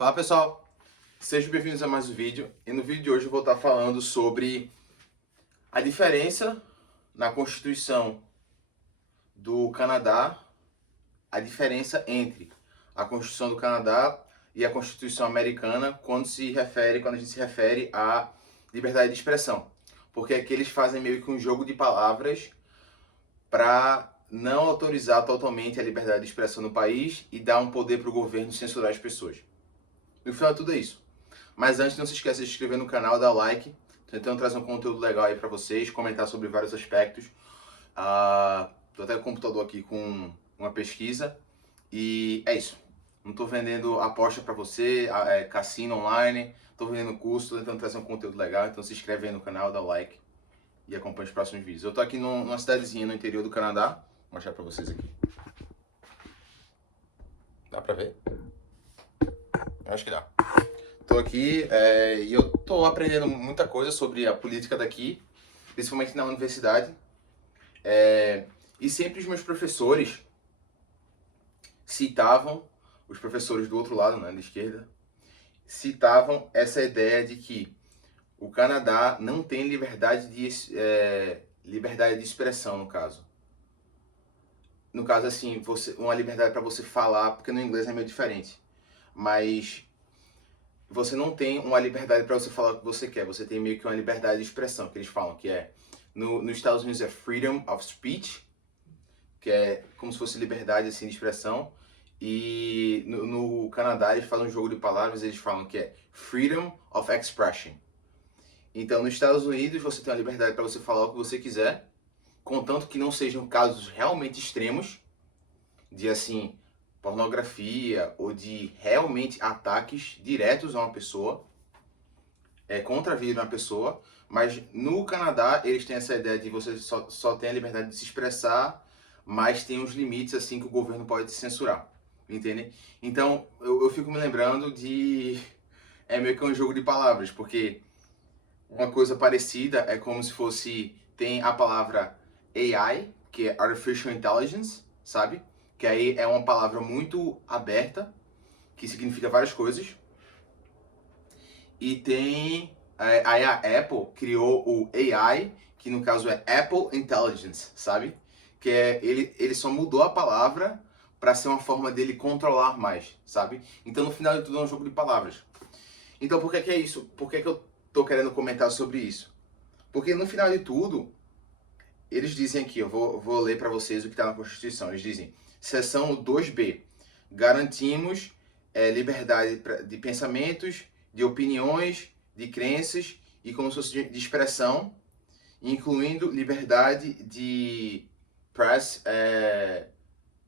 Fala pessoal, sejam bem-vindos a mais um vídeo. E no vídeo de hoje eu vou estar falando sobre a diferença na Constituição do Canadá, a diferença entre a Constituição do Canadá e a Constituição americana quando a gente se refere à liberdade de expressão. Porque aqui eles fazem meio que um jogo de palavras para não autorizar totalmente a liberdade de expressão no país e dar um poder para o governo censurar as pessoas. No final tudo é isso. Mas antes, não se esqueça de se inscrever no canal, dar o like. Tô tentando trazer um conteúdo legal aí pra vocês, comentar sobre vários aspectos. Tô até com o computador aqui com uma pesquisa. E é isso. Não tô vendendo aposta pra você, cassino online. Tô vendendo curso, tô tentando trazer um conteúdo legal. Então se inscreve aí no canal, dá o like e acompanha os próximos vídeos. Eu tô aqui numa cidadezinha no interior do Canadá. Vou mostrar pra vocês aqui. Dá pra ver? Eu acho que dá. Tô aqui e eu tô aprendendo muita coisa sobre a política daqui, principalmente na universidade. E sempre os meus professores citavam, os professores do outro lado, né, da esquerda, citavam essa ideia de que o Canadá não tem liberdade de expressão, no caso. No caso, assim, uma liberdade para você falar, porque no inglês é meio diferente. Mas você não tem uma liberdade para você falar o que você quer, você tem meio que uma liberdade de expressão, que eles falam, que é, nos Estados Unidos é freedom of speech, que é como se fosse liberdade assim, de expressão, e no Canadá eles fazem um jogo de palavras, eles falam que é freedom of expression. Então, nos Estados Unidos você tem a liberdade para você falar o que você quiser, contanto que não sejam casos realmente extremos, de assim, pornografia ou de realmente ataques diretos a uma pessoa, contra a vida de uma pessoa, mas no Canadá eles têm essa ideia de você só tem a liberdade de se expressar, mas tem uns limites assim que o governo pode te censurar, entende? Então eu fico me lembrando de meio que um jogo de palavras, porque uma coisa parecida é como se fosse, tem a palavra AI, que é Artificial Intelligence, sabe? Que aí é uma palavra muito aberta, que significa várias coisas. E tem, aí a Apple criou o AI, que no caso é Apple Intelligence, sabe? Que é, ele só mudou a palavra para ser uma forma dele controlar mais, sabe? Então no final de tudo é um jogo de palavras. Então por que que é isso? Por que que eu tô querendo comentar sobre isso? Porque no final de tudo, eles dizem aqui, eu vou ler para vocês o que está na Constituição. Eles dizem, seção 2B, garantimos liberdade de pensamentos, de opiniões, de crenças e como se fosse de expressão, incluindo liberdade de press,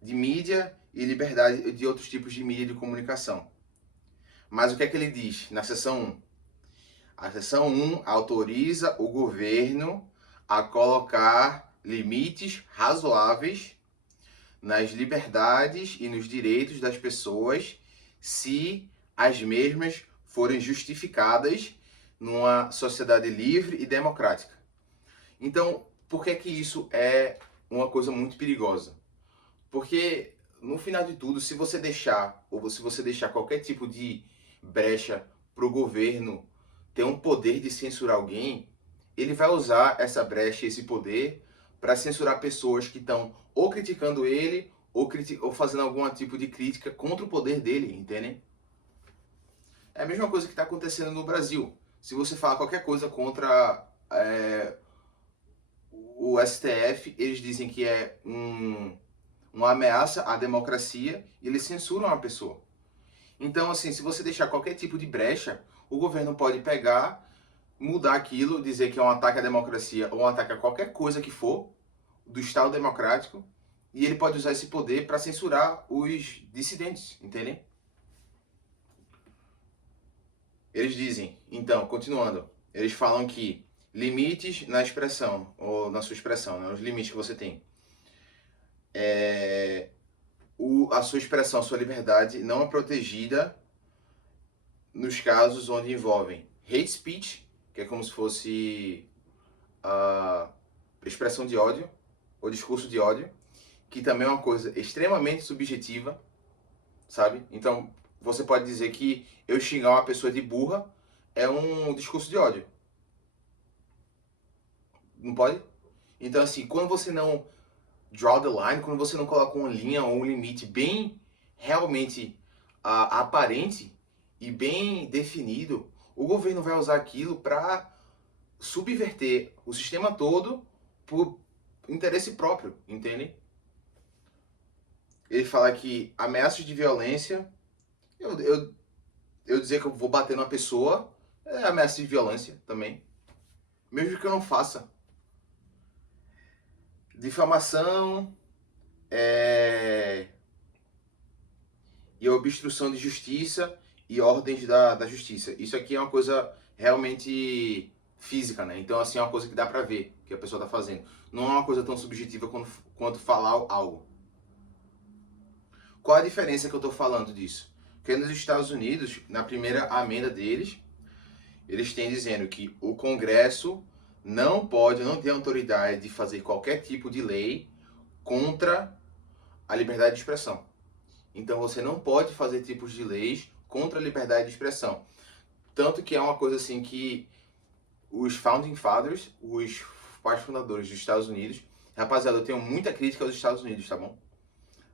de mídia e liberdade de outros tipos de mídia de comunicação. Mas o que é que ele diz na seção 1? A seção 1 autoriza o governo a colocar limites razoáveis nas liberdades e nos direitos das pessoas se as mesmas forem justificadas numa sociedade livre e democrática. Então, por que que isso é uma coisa muito perigosa? Porque, no final de tudo, se você deixar, ou se você deixar qualquer tipo de brecha para o governo ter um poder de censurar alguém, ele vai usar essa brecha, esse poder, para censurar pessoas que estão ou criticando ele, ou fazendo algum tipo de crítica contra o poder dele, entende? É a mesma coisa que está acontecendo no Brasil. Se você falar qualquer coisa contra o STF, eles dizem que é uma ameaça à democracia e eles censuram a pessoa. Então, assim, se você deixar qualquer tipo de brecha, o governo pode pegar, mudar aquilo, dizer que é um ataque à democracia ou um ataque a qualquer coisa que for do Estado democrático, e ele pode usar esse poder para censurar os dissidentes, entendem? Eles dizem, então, continuando, eles falam que limites na expressão, ou na sua expressão, né, os limites que você tem. A sua expressão, a sua liberdade não é protegida nos casos onde envolvem hate speech, que é como se fosse a expressão de ódio, ou discurso de ódio, que também é uma coisa extremamente subjetiva, sabe? Então, você pode dizer que eu xingar uma pessoa de burra é um discurso de ódio. Não pode? Então, assim, quando você não draw the line, quando você não coloca uma linha ou um limite bem realmente aparente e bem definido, o governo vai usar aquilo para subverter o sistema todo por interesse próprio, entende? Ele fala que ameaças de violência, eu dizer que eu vou bater numa pessoa, é ameaça de violência também, mesmo que eu não faça. Difamação e obstrução de justiça e ordens da justiça. Isso aqui é uma coisa realmente física, né? Então, assim, é uma coisa que dá pra ver que a pessoa tá fazendo. Não é uma coisa tão subjetiva quanto falar algo. Qual a diferença que eu tô falando disso? Porque nos Estados Unidos, na primeira amenda deles, eles têm dizendo que o Congresso não tem autoridade de fazer qualquer tipo de lei contra a liberdade de expressão. Então você não pode fazer tipos de leis contra a liberdade de expressão. Tanto que é uma coisa assim que os Founding Fathers, os pais fundadores dos Estados Unidos, rapaziada, eu tenho muita crítica aos Estados Unidos, tá bom?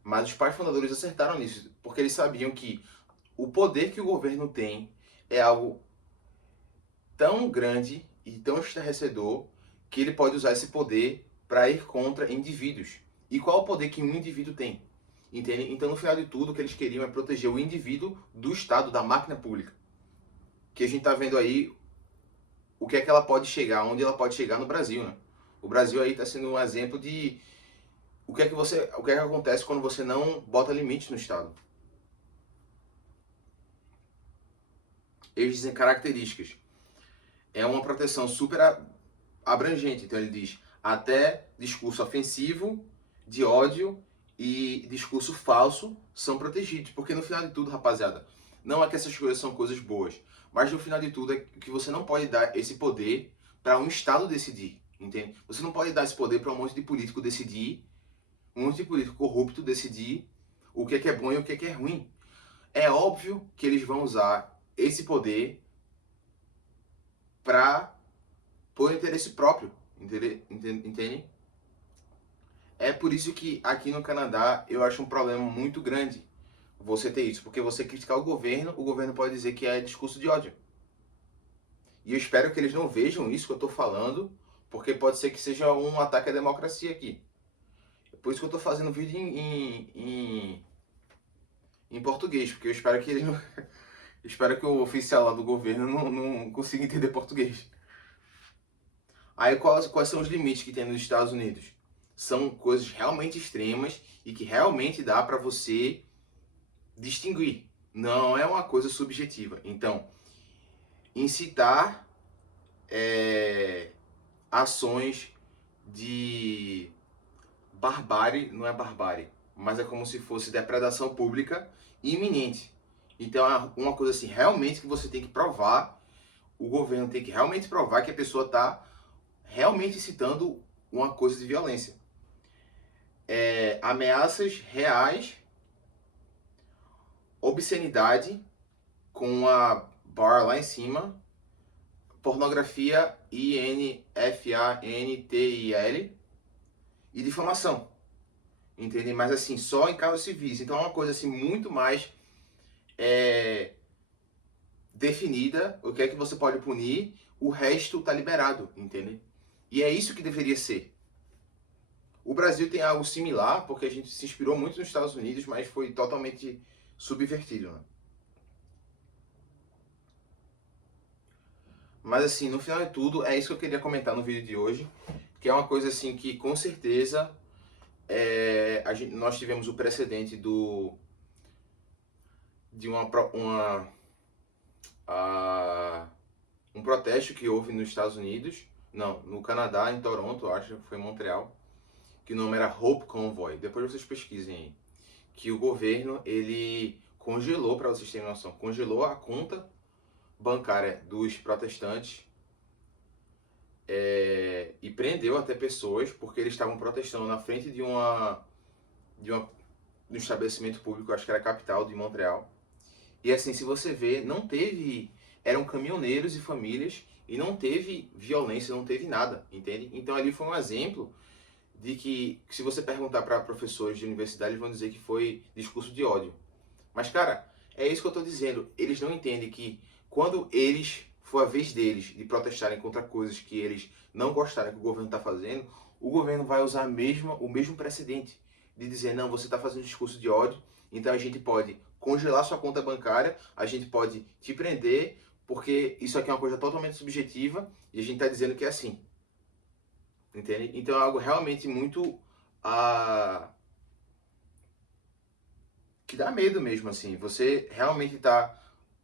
Mas os pais fundadores acertaram nisso, porque eles sabiam que o poder que o governo tem é algo tão grande e tão estarrecedor que ele pode usar esse poder para ir contra indivíduos. E qual é o poder que um indivíduo tem? Entende? Então, no final de tudo, o que eles queriam é proteger o indivíduo do Estado, da máquina pública. Que a gente está vendo aí o que é que ela pode chegar, onde ela pode chegar no Brasil, né? O Brasil aí está sendo um exemplo de o que é que acontece quando você não bota limites no Estado. Eles dizem características. É uma proteção super abrangente. Então ele diz até discurso ofensivo, de ódio e discurso falso são protegidos. Porque no final de tudo, rapaziada, não é que essas coisas são coisas boas, mas no final de tudo é que você não pode dar esse poder para um Estado decidir, entende? Você não pode dar esse poder para um monte de político decidir, um monte de político corrupto decidir o que é bom e o que é ruim. É óbvio que eles vão usar esse poder para por interesse próprio, entende? É por isso que aqui no Canadá eu acho um problema muito grande você ter isso, porque você criticar o governo pode dizer que é discurso de ódio. E eu espero que eles não vejam isso que eu estou falando, porque pode ser que seja um ataque à democracia aqui. É por isso que eu estou fazendo vídeo em português, porque eu espero que eles não, espero que o oficial lá do governo não consiga entender português. Aí quais são os limites que tem nos Estados Unidos? São coisas realmente extremas e que realmente dá para você distinguir. Não é uma coisa subjetiva. Então, incitar ações de barbárie, não é barbárie, mas é como se fosse depredação pública iminente. Então é uma coisa assim, realmente que você tem que provar, o governo tem que realmente provar que a pessoa está realmente incitando uma coisa de violência. Ameaças reais, obscenidade, com a bar lá em cima, pornografia, INFANTIL, e difamação. Entende? Mas assim, só em casos civis. Então é uma coisa assim muito mais definida, o que é que você pode punir, o resto tá liberado, entende? E é isso que deveria ser. O Brasil tem algo similar, porque a gente se inspirou muito nos Estados Unidos, mas foi totalmente subvertido, né? Mas assim, no final de tudo, é isso que eu queria comentar no vídeo de hoje, que é uma coisa assim que com certeza nós tivemos o precedente de um protesto que houve nos Estados Unidos, não, no Canadá, em Toronto, acho que foi em Montreal, que o nome era Hope Convoy. Depois vocês pesquisem aí. Que o governo, ele congelou, para vocês terem noção, congelou a conta bancária dos protestantes e prendeu até pessoas porque eles estavam protestando na frente de um estabelecimento público, acho que era a capital de Montreal. E assim, se você vê, não teve... Eram caminhoneiros e famílias e não teve violência, não teve nada, entende? Então ali foi um exemplo de que, se você perguntar para professores de universidade, eles vão dizer que foi discurso de ódio. Mas, cara, é isso que eu estou dizendo. Eles não entendem que quando eles for a vez deles de protestarem contra coisas que eles não gostarem que o governo está fazendo, o governo vai usar o mesmo precedente de dizer, não, você está fazendo discurso de ódio, então a gente pode congelar sua conta bancária, a gente pode te prender, porque isso aqui é uma coisa totalmente subjetiva e a gente está dizendo que é assim. Entende? Então é algo realmente muito que dá medo mesmo, assim. Você realmente tá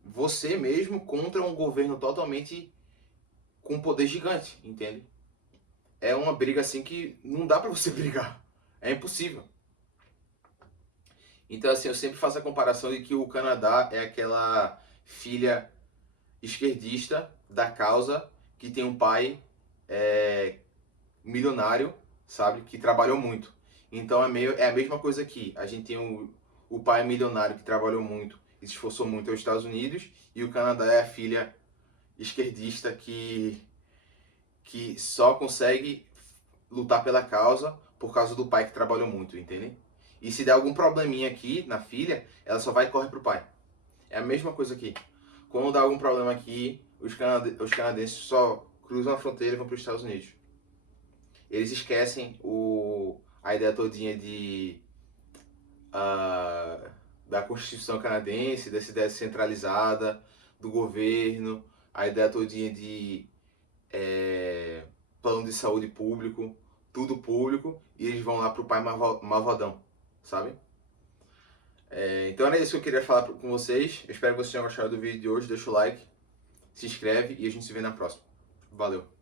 você mesmo contra um governo totalmente com um poder gigante, entende? É uma briga assim que não dá pra você brigar. É impossível. Então assim, eu sempre faço a comparação de que o Canadá é aquela filha esquerdista da causa que tem um pai é, milionário, sabe? Que trabalhou muito. Então é a mesma coisa aqui. A gente tem o pai milionário que trabalhou muito e se esforçou muito aos Estados Unidos, e o Canadá é a filha esquerdista que só consegue lutar pela causa por causa do pai que trabalhou muito, entende? E se der algum probleminha aqui na filha, ela só vai e corre pro pai. É a mesma coisa aqui. Quando dá algum problema aqui, os canadenses só cruzam a fronteira e vão para os Estados Unidos. Eles esquecem a ideia todinha da Constituição canadense, dessa ideia centralizada do governo, a ideia todinha de plano de saúde público, tudo público, e eles vão lá pro pai malvadão, sabe? Então era isso que eu queria falar com vocês. Eu espero que vocês tenham gostado do vídeo de hoje. Deixa o like, se inscreve e a gente se vê na próxima. Valeu!